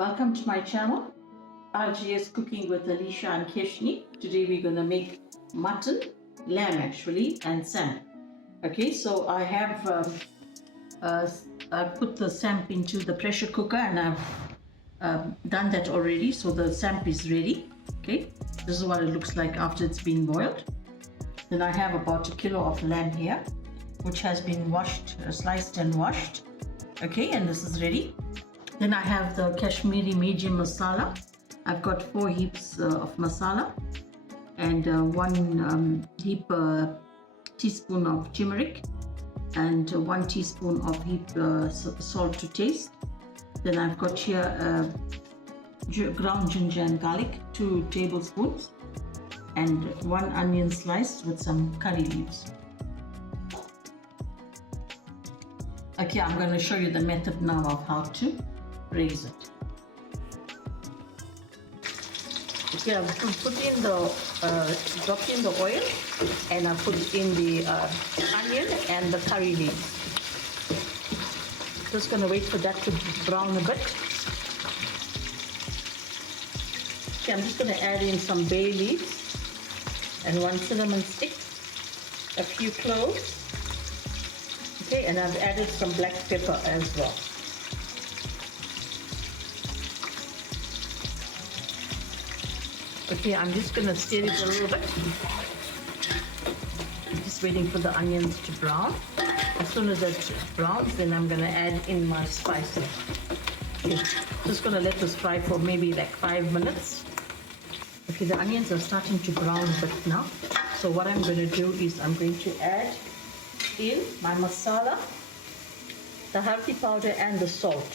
Welcome to my channel, RGS Cooking with Alicia and Kashmir. Today we're going to make mutton, lamb actually, and samp. Okay, so I have I put the samp into the pressure cooker and I've done that already, so the samp is ready. Okay, this is what it looks like after it's been boiled. Then I have about 1 kilo of lamb here, which has been washed, sliced and washed. Okay, and this is ready. Then I have the Kashmiri medium masala. I've got 4 heaps of masala and 1 teaspoon of turmeric and 1 teaspoon of heaped salt to taste. Then I've got here ground ginger and garlic, 2 tablespoons, and 1 onion sliced with some curry leaves. Okay, I'm going to show you the method now of how to braise it. Okay, I've put in the dropped in the oil, and I put in the onion and the curry leaves. Just going to wait for that to brown a bit. Okay, I'm just going to add in some bay leaves and 1 cinnamon stick, a few cloves. Okay, and I've added some black pepper as well. Okay, I'm just going to stir it a little bit. Just waiting for the onions to brown. As soon as it browns, then I'm going to add in my spices. Okay, just going to let this fry for maybe like 5 minutes. Okay, the onions are starting to brown a bit now. So what I'm going to do is I'm going to add in my masala, the Hearty powder and the salt.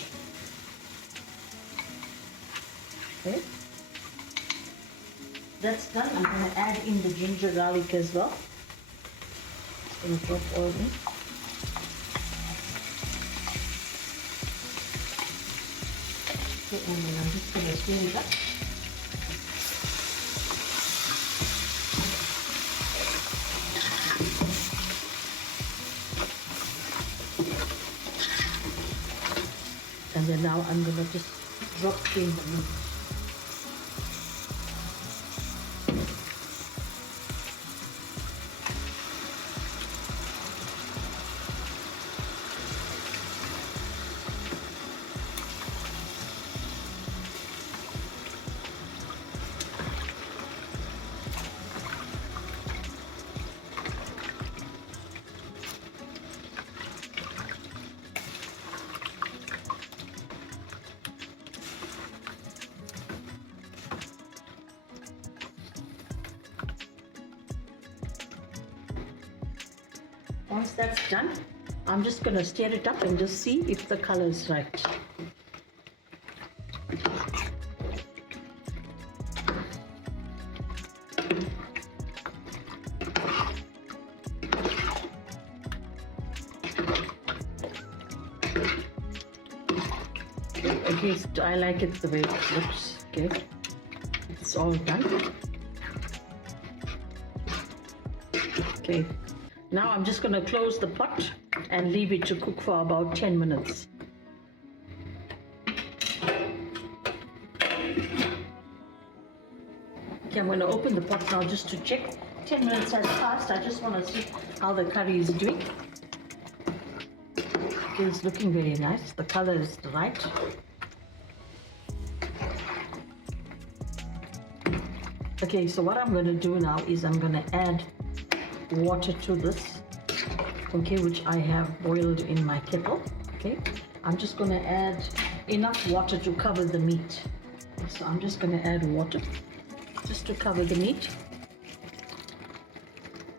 Okay. That's done. I'm going to add in the ginger garlic as well. Just going to drop all in. Okay, and then I'm just going to stir it up. And then now I'm going to just drop in the meat. Once that's done, I'm just going to stir it up and just see if the color is right. Okay, so I like it the way it looks. Okay, it's all done. Okay. Now I'm just going to close the pot and leave it to cook for about 10 minutes. Okay, I'm going to open the pot now just to check. 10 minutes has passed. I just want to see how the curry is doing. Okay, it's looking very nice. The color is right. Okay, so what I'm going to do now is I'm going to add water to this, okay, which I have boiled in my kettle. Okay, I'm just going to add enough water to cover the meat. So I'm just going to add water just to cover the meat,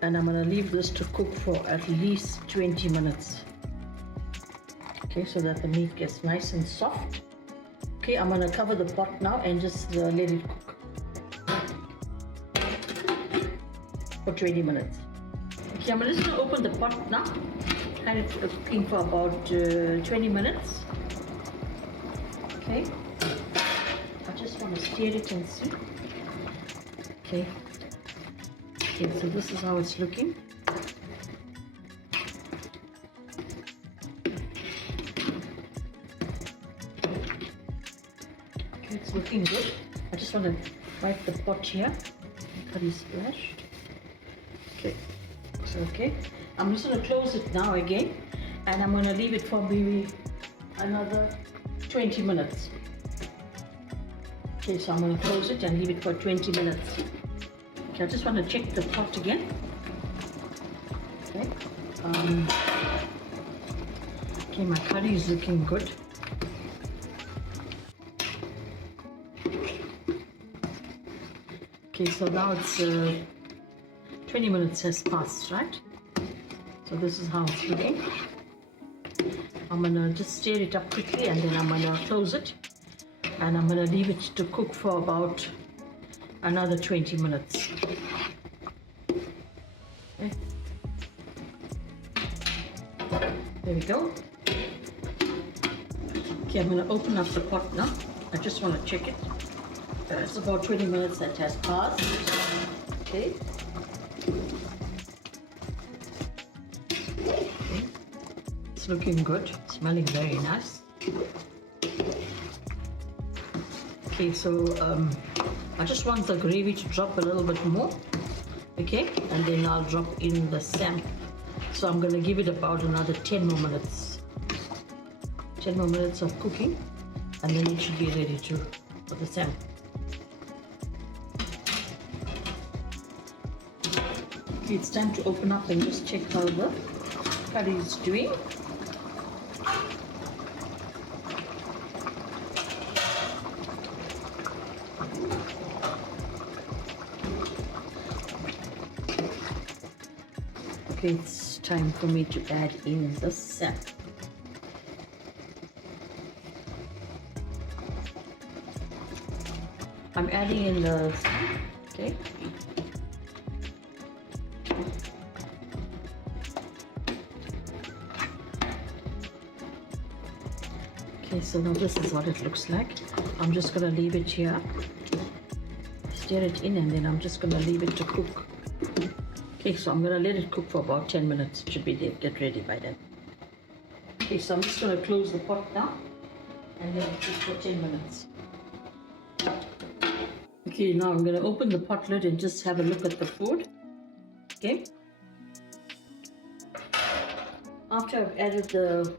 and I'm going to leave this to cook for at least 20 minutes. Okay, so that the meat gets nice and soft. Okay, I'm going to cover the pot now and just let it cook for 20 minutes. Okay, I'm just going to open the pot now and it's cooking for about 20 minutes. Okay, I just want to stir it and see. Okay, so this is how it's looking. looking good. I just want to wipe the pot here. Curry splash. Okay, so okay. I'm just going to close it now again, and I'm going to leave it for maybe another 20 minutes. Okay, so I'm going to close it and leave it for 20 minutes. Okay, I just want to check the pot again. Okay, okay, my curry is looking good. Okay, so now it's 20 minutes has passed, right? So this is how it's looking. I'm gonna just stir it up quickly, and then I'm gonna close it, and I'm gonna leave it to cook for about another 20 minutes. Okay. There we go. Okay, I'm gonna open up the pot now. I just want to check it. It's about 20 minutes that has passed. Okay. It's looking good, smelling very nice. Okay, so I just want the gravy to drop a little bit more. Okay, and then I'll drop in the samp. So I'm going to give it about another 10 more minutes. 10 more minutes of cooking, and then it should be ready for the samp. Okay, it's time to open up and just check how the curry is doing. Okay, it's time for me to add in the samp. I'm adding in the samp, okay. Okay, so now this is what it looks like. I'm just gonna leave it here, stir it in, and then I'm just gonna leave it to cook. Okay, so I'm gonna let it cook for about 10 minutes. It should be there, get ready by then. Okay, so I'm just gonna close the pot now and let it cook for 10 minutes. Okay, now I'm gonna open the pot lid and just have a look at the food. Okay. After I've added the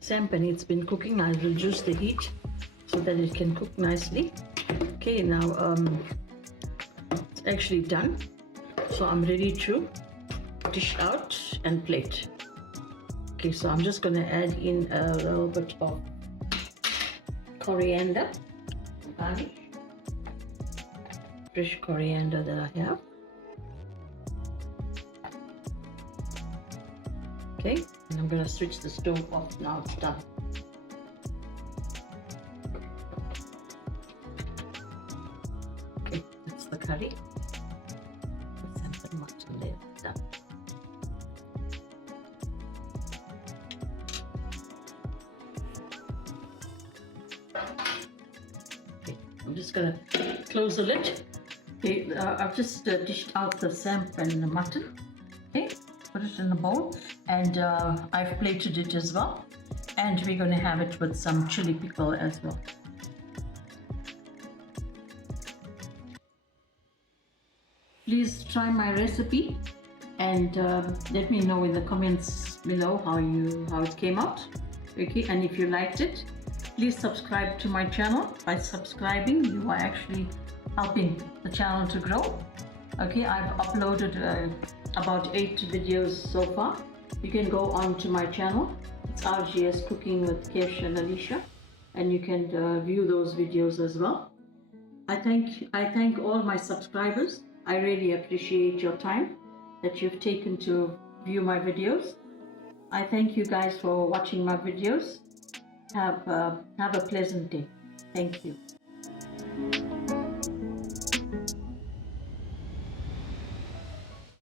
samp and it's been cooking, I'll reduce the heat so that it can cook nicely. Okay, now it's actually done. So I'm ready to dish out and plate. Okay, so I'm just going to add in a little bit of coriander, garnish, fresh coriander that I have. Okay, and I'm going to switch the stove off now. It's done. Okay, that's the curry. Mutton there, done. Okay, I'm just gonna close the lid. Okay, I've just dished out the samp and the mutton. Okay, put it in the bowl, and I've plated it as well. And we're going to have it with some chili pickle as well. Please try my recipe and let me know in the comments below how it came out. Okay, and if you liked it, please subscribe to my channel. By subscribing, you are actually helping the channel to grow. Okay, I've uploaded about 8 videos so far. You can go on to my channel. It's RGS Cooking with Kesh and Alicia, and you can view those videos as well. I thank all my subscribers. I really appreciate your time that you've taken to view my videos. I thank you guys for watching my videos. Have a pleasant day. Thank you.